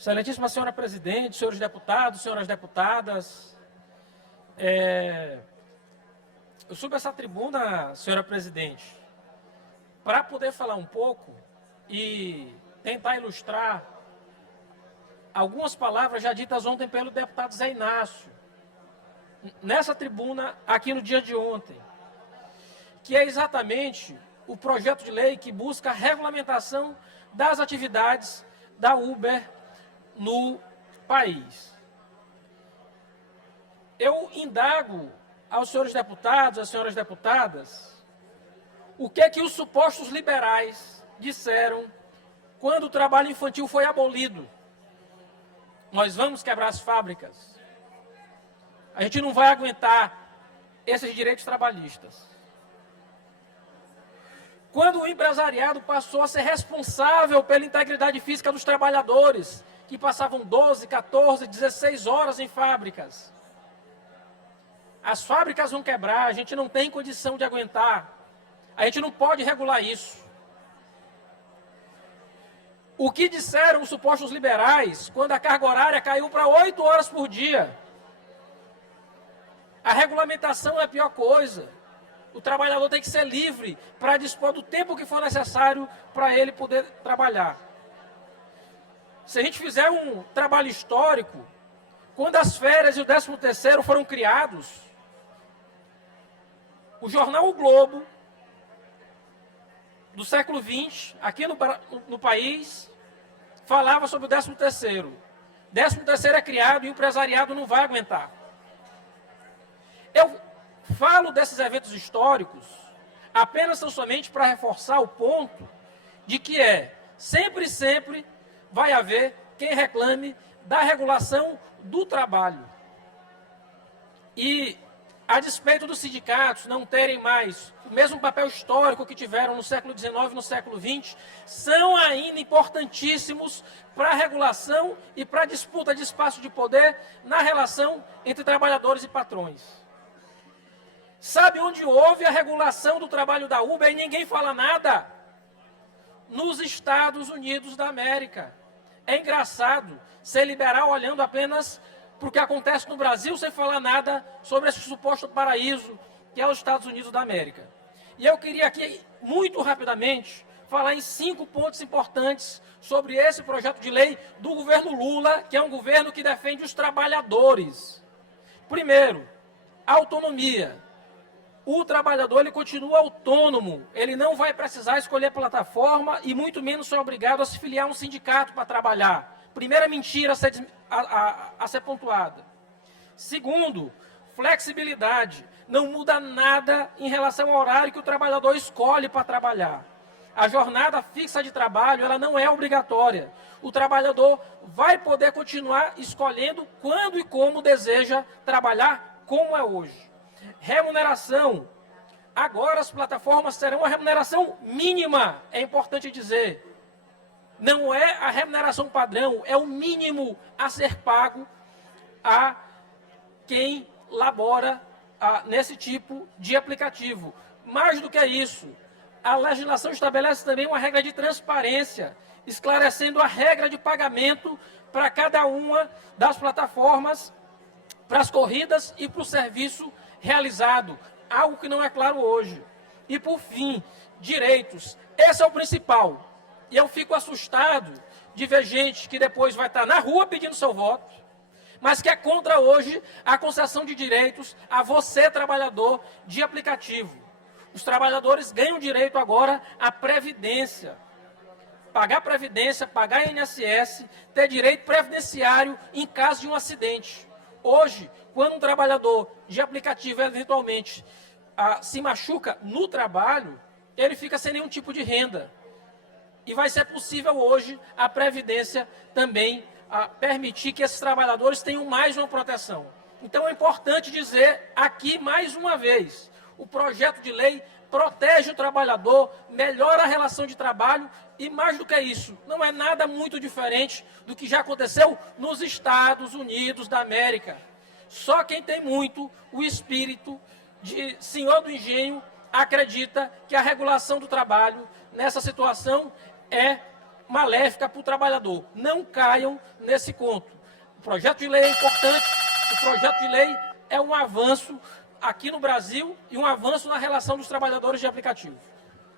Excelentíssima senhora presidente, senhores deputados, senhoras deputadas, eu subo essa tribuna, senhora presidente, para poder falar um pouco e tentar ilustrar algumas palavras já ditas ontem pelo deputado Zé Inácio, nessa tribuna aqui no dia de ontem, que é exatamente o projeto de lei que busca a regulamentação das atividades da Uber no país. Eu indago aos senhores deputados, às senhoras deputadas, o que é que os supostos liberais disseram quando o trabalho infantil foi abolido. Nós vamos quebrar as fábricas. A gente não vai aguentar esses direitos trabalhistas. Quando o empresariado passou a ser responsável pela integridade física dos trabalhadores, que passavam 12, 14, 16 horas em fábricas. As fábricas vão quebrar, a gente não tem condição de aguentar. A gente não pode regular isso. O que disseram os supostos liberais quando a carga horária caiu para 8 horas por dia? A regulamentação é a pior coisa. O trabalhador tem que ser livre para dispor do tempo que for necessário para ele poder trabalhar. Se a gente fizer um trabalho histórico, quando as férias e o 13º foram criados, o jornal O Globo, do século XX, aqui no país, falava sobre o 13º. 13º é criado e o empresariado não vai aguentar. Eu falo desses eventos históricos apenas tão somente para reforçar o ponto de que sempre vai haver quem reclame da regulação do trabalho. E, a despeito dos sindicatos não terem mais o mesmo papel histórico que tiveram no século XIX e no século XX, são ainda importantíssimos para a regulação e para a disputa de espaço de poder na relação entre trabalhadores e patrões. Sabe onde houve a regulação do trabalho da Uber e ninguém fala nada? Nos Estados Unidos da América. É engraçado ser liberal olhando apenas para o que acontece no Brasil sem falar nada sobre esse suposto paraíso que é os Estados Unidos da América. E eu queria aqui, muito rapidamente, falar em 5 pontos importantes sobre esse projeto de lei do governo Lula, que é um governo que defende os trabalhadores. Primeiro, autonomia. O trabalhador ele continua autônomo, ele não vai precisar escolher plataforma e muito menos ser obrigado a se filiar a um sindicato para trabalhar. Primeira mentira a ser pontuada. Segundo, flexibilidade. Não muda nada em relação ao horário que o trabalhador escolhe para trabalhar. A jornada fixa de trabalho ela não é obrigatória. O trabalhador vai poder continuar escolhendo quando e como deseja trabalhar, como é hoje. Remuneração. Agora as plataformas terão uma remuneração mínima, é importante dizer. Não é a remuneração padrão, é o mínimo a ser pago a quem labora nesse tipo de aplicativo. Mais do que isso, a legislação estabelece também uma regra de transparência, esclarecendo a regra de pagamento para cada uma das plataformas, para as corridas e para o serviço realizado, algo que não é claro hoje. E por fim, direitos. Esse é o principal. E eu fico assustado de ver gente que depois vai estar na rua pedindo seu voto, mas que é contra hoje a concessão de direitos a você, trabalhador de aplicativo. Os trabalhadores ganham direito agora à previdência. Pagar previdência, pagar INSS, ter direito previdenciário em caso de um acidente. Hoje, quando um trabalhador de aplicativo eventualmente se machuca no trabalho, ele fica sem nenhum tipo de renda. E vai ser possível hoje a Previdência também permitir que esses trabalhadores tenham mais uma proteção. Então é importante dizer aqui mais uma vez, o projeto de lei protege o trabalhador, melhora a relação de trabalho e mais do que isso, não é nada muito diferente do que já aconteceu nos Estados Unidos da América. Só quem tem muito o espírito de senhor do engenho acredita que a regulação do trabalho nessa situação é maléfica para o trabalhador. Não caiam nesse conto. O projeto de lei é importante, o projeto de lei é um avanço aqui no Brasil e um avanço na relação dos trabalhadores de aplicativo.